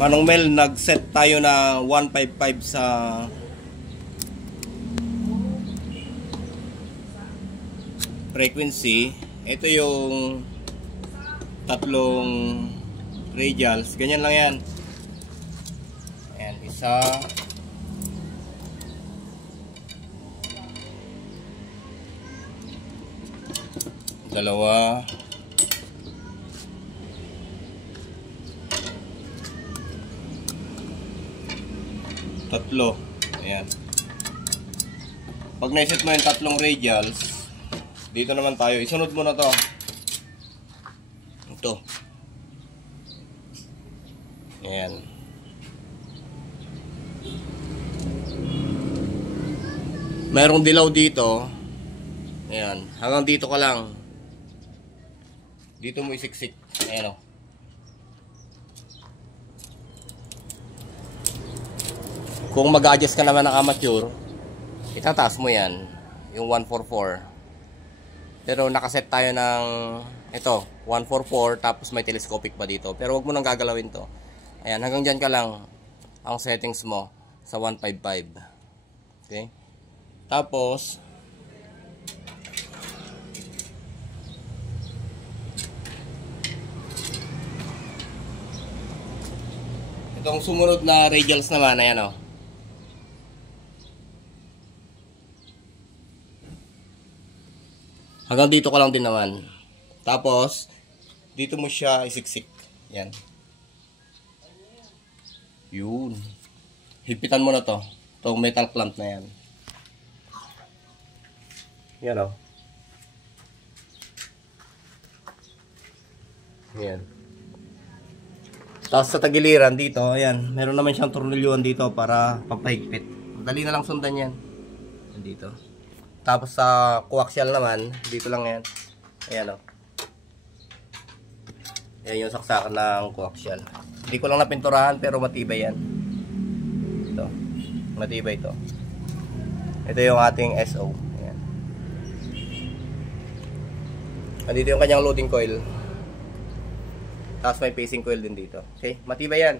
Manong Mel, nag-set tayo na 155 sa frequency. Ito yung tatlong radials. Ganyan lang yan. Ayan, isa. Dalawa. Tatlo. Ayan. Pag naiset mo yung tatlong radials, dito naman tayo. Isunod mo na to. Ito. Ayan. Mayroong dilaw dito. Ayan. Hanggang dito ka lang. Dito mo isiksik. Ayan o. Kung mag-adjust ka naman ng amateur, itataas mo yan, yung 144. Pero nakaset tayo ng ito, 144, tapos may telescopic pa dito. Pero wag mo nang gagalawin to. Ayan, hanggang dyan ka lang ang settings mo sa 155. Okay? Tapos itong sumunod na radials naman, ayan o. Hanggang dito ka lang din naman. Tapos, dito mo siya isiksik. Yan. Yun. Hipitan mo na to. Itong metal clamp na yan. Yan o. Yan. Tapos sa tagiliran dito, ayan. Meron naman siyang tornilyoan dito para pampahigpit. Madali na lang sundan yan. Dito. Tapos sa coaxial naman, dito lang yan. Ayan o. Ayan yung saksakan ng coaxial. Hindi ko lang napinturahan pero matibay yan. Ito. Matibay ito. Ito yung ating SO. Ayan. Andito yung kanyang loading coil. Tapos may pacing coil din dito. Okay? Matibay yan.